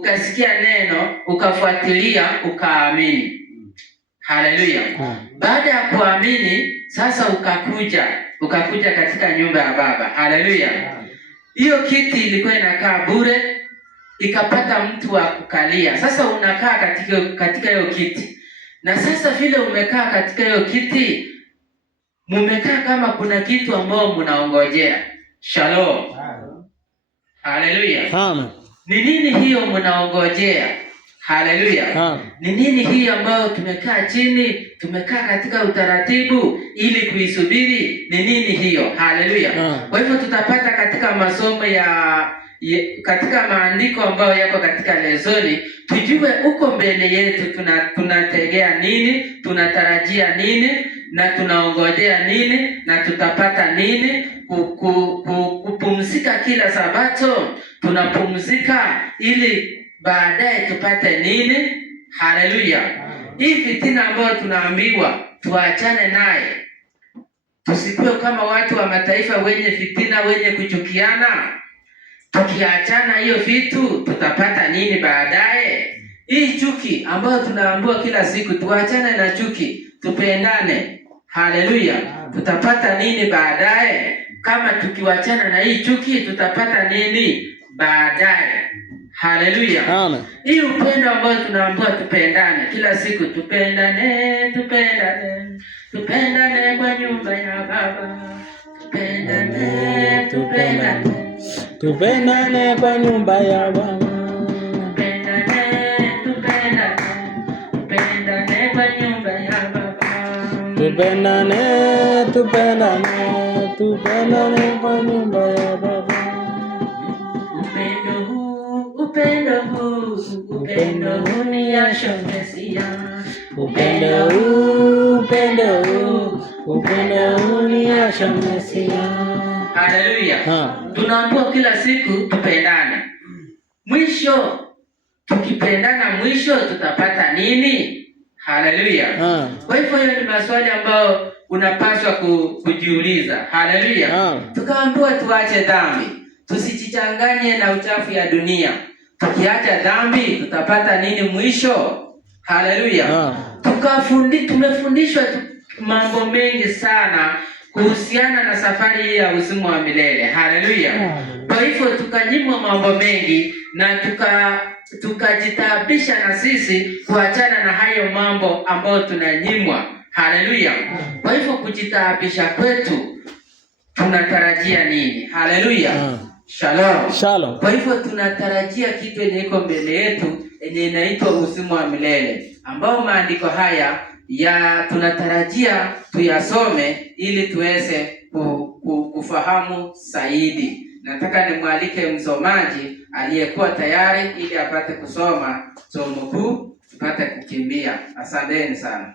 ukasikia neno, ukafuatilia, ukaamini. Haleluya. Baada ya kuamini, sasa ukakuja katika nyumba ya Baba. Haleluya. Hiyo kiti ilikuwa inakaa bure, ikapata mtu wa kukalia. Sasa unakaa katika hiyo kiti. Na sasa vile umekaa katika hiyo kiti, mumekaa kama kuna kitu ambao mnaongojea. Shalom. Haleluya. Amen. Ni nini hiyo mnaongojea? Haleluya. Ni nini hii ambayo tumekaa chini, tumekaa katika utaratibu ili kuisubiri? Ni nini hiyo? Haleluya. Kwa hivyo tutapata katika masomo katika maandiko ambayo yako katika lesoni, tujue uko mbele yetu tunategea nini, tunatarajia nini, na tunaongojea nini, na tutapata nini. Kupumzika kila Sabato, tunapumzika ili baadaye tupate nini? Haleluya. Hii fitina ambayo tunaambiwa tuachane naye, tusikuwe kama watu wa mataifa wenye fitina, wenye kuchukiana. Tukiachana hiyo vitu, tutapata nini baadaye? Hii chuki ambayo tunaambiwa kila siku, tuachane na chuki, tupendane. Haleluya. Tutapata nini baadaye? Kama tukiwachana na hii chuki, tutapata nini baadaye? Haleluya. Amen. Hii upendo ambao tunaambiwa tupendane kila siku, tupendane kwa nyumba ya Baba. Tupendane kwa nyumba ya Baba. Tupendane kwa nyumba ya Baba. Tupendane kwa nyumba ya Baba. Upendo huu ni Yasha Mesia. Upendo huu ni Yasha Mesia. Haleluya. Tunaambiwa kila siku tupendane. Mwisho, tukipendana mwisho tutapata nini? Haleluya. Kwa hivyo hiyo ni maswali ambayo unapaswa kujiuliza. Haleluya. Tukaambiwa tuache dhambi, tusijichanganye na uchafu ya dunia. Tukiacha dhambi tutapata nini mwisho? Haleluya. Tumefundishwa mambo mengi sana kuhusiana na safari ya uzima wa milele. Haleluya. Kwa hivyo tukanyimwa mambo mengi na tukajitabisha na sisi kuachana na hayo mambo ambayo tunanyimwa. Haleluya. Kwa hivyo kujitabisha kwetu tunatarajia nini? Haleluya. Shalom. Kwa hivyo tunatarajia kitu yenye iko mbele yetu yenye inaitwa uzima wa milele, ambao maandiko haya tunatarajia tuyasome ili tuweze kufahamu zaidi. Nataka nimwalike msomaji aliyekuwa tayari ili apate kusoma somo kuu, tupate kukimbia. Asanteni sana.